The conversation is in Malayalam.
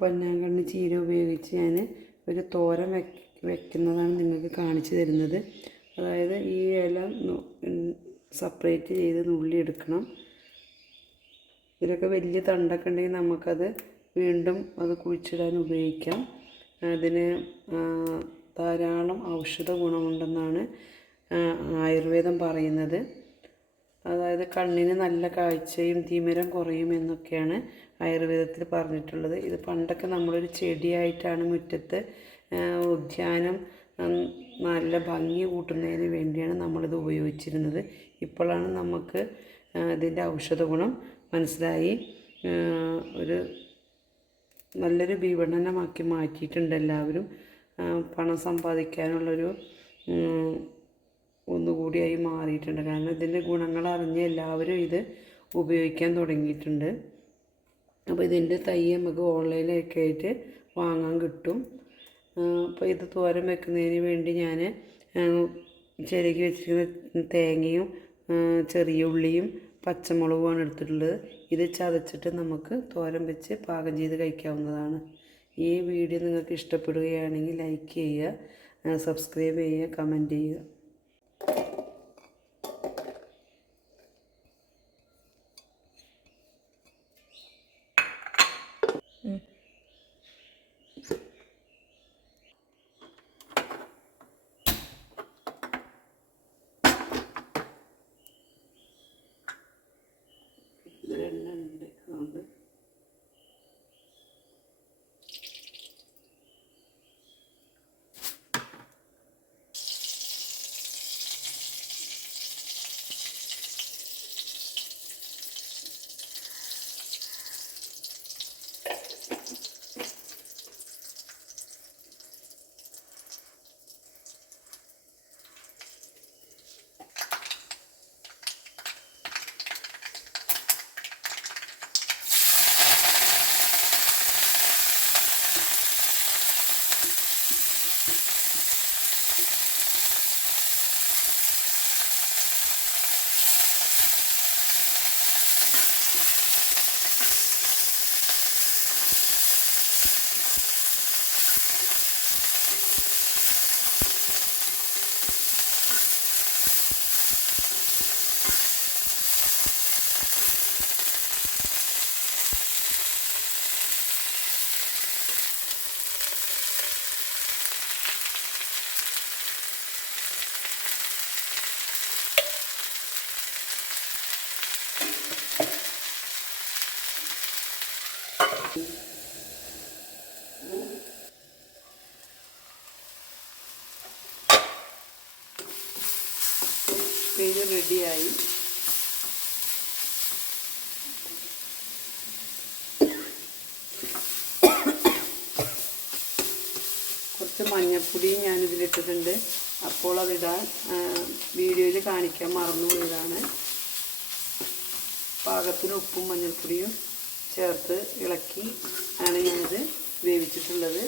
പൊന്നാങ്കണ്ണി ചീര ഉപയോഗിച്ച് ഞാൻ ഒരു തോരൻ വെക്കുന്നതാണ് നിങ്ങൾക്ക് കാണിച്ചു തരുന്നത്. അതായത് ഈ ഇല സെപ്പറേറ്റ് ചെയ്ത് നുള്ളിയെടുക്കണം. ഇതിലൊക്കെ വലിയ തണ്ടൊക്കെ ഉണ്ടെങ്കിൽ നമുക്കത് വീണ്ടും അത് കുഴിച്ചിടാൻ ഉപയോഗിക്കാം. അതിന് ധാരാളം ഔഷധ ഗുണമുണ്ടെന്നാണ് ആയുർവേദം പറയുന്നത്. അതായത് കണ്ണിന് നല്ല കാഴ്ചയും തിമിരം കുറയും എന്നൊക്കെയാണ് ആയുർവേദത്തിൽ പറഞ്ഞിട്ടുള്ളത്. ഇത് പണ്ടൊക്കെ നമ്മളൊരു ചെടിയായിട്ടാണ് മുറ്റത്ത് ഉദ്യാനം നല്ല ഭംഗി കൂട്ടുന്നതിന് വേണ്ടിയാണ് നമ്മളിത് ഉപയോഗിച്ചിരുന്നത്. ഇപ്പോഴാണ് നമുക്ക് ഇതിൻ്റെ ഔഷധ ഗുണം മനസ്സിലായി. ഒരു നല്ലൊരു വിപണനമാക്കി മാറ്റിയിട്ടുണ്ട് എല്ലാവരും. പണം സമ്പാദിക്കാനുള്ളൊരു ഒന്നുകൂടിയായി മാറിയിട്ടുണ്ട്. കാരണം ഇതിൻ്റെ ഗുണങ്ങൾ അറിഞ്ഞ് എല്ലാവരും ഇത് ഉപയോഗിക്കാൻ തുടങ്ങിയിട്ടുണ്ട്. അപ്പോൾ ഇതിൻ്റെ തൈ നമുക്ക് ഓൺലൈനിലൊക്കെ ആയിട്ട് വാങ്ങാൻ കിട്ടും. അപ്പോൾ ഇത് തോരൻ വെക്കുന്നതിന് വേണ്ടി ഞാൻ ചിരകി വെച്ചിരിക്കുന്ന തേങ്ങയും ചെറിയ ഉള്ളിയും പച്ചമുളകുമാണ് എടുത്തിട്ടുള്ളത്. ഇത് ചതച്ചിട്ട് നമുക്ക് തോരൻ വെച്ച് പാകം ചെയ്ത് കഴിക്കാവുന്നതാണ്. ഈ വീഡിയോ നിങ്ങൾക്ക് ഇഷ്ടപ്പെടുകയാണെങ്കിൽ ലൈക്ക് ചെയ്യുക, സബ്സ്ക്രൈബ് ചെയ്യുക, കമൻറ്റ് ചെയ്യുക. ഇതിലെണ്ണുണ്ട്, അതുകൊണ്ട് ഇത് റെഡിയായി. കുറച്ച് മഞ്ഞൾപ്പൊടിയും ഞാനിതിലിട്ടിട്ടുണ്ട്. അപ്പോൾ അതിടാൻ വീഡിയോയിൽ കാണിക്കാൻ മറന്നുപോയതാണ്. പാകത്തിന് ഉപ്പും മഞ്ഞൾപ്പൊടിയും ചേർത്ത് ഇളക്കി ആണ് ഞാനിത് വേവിച്ചിട്ടുള്ളത്.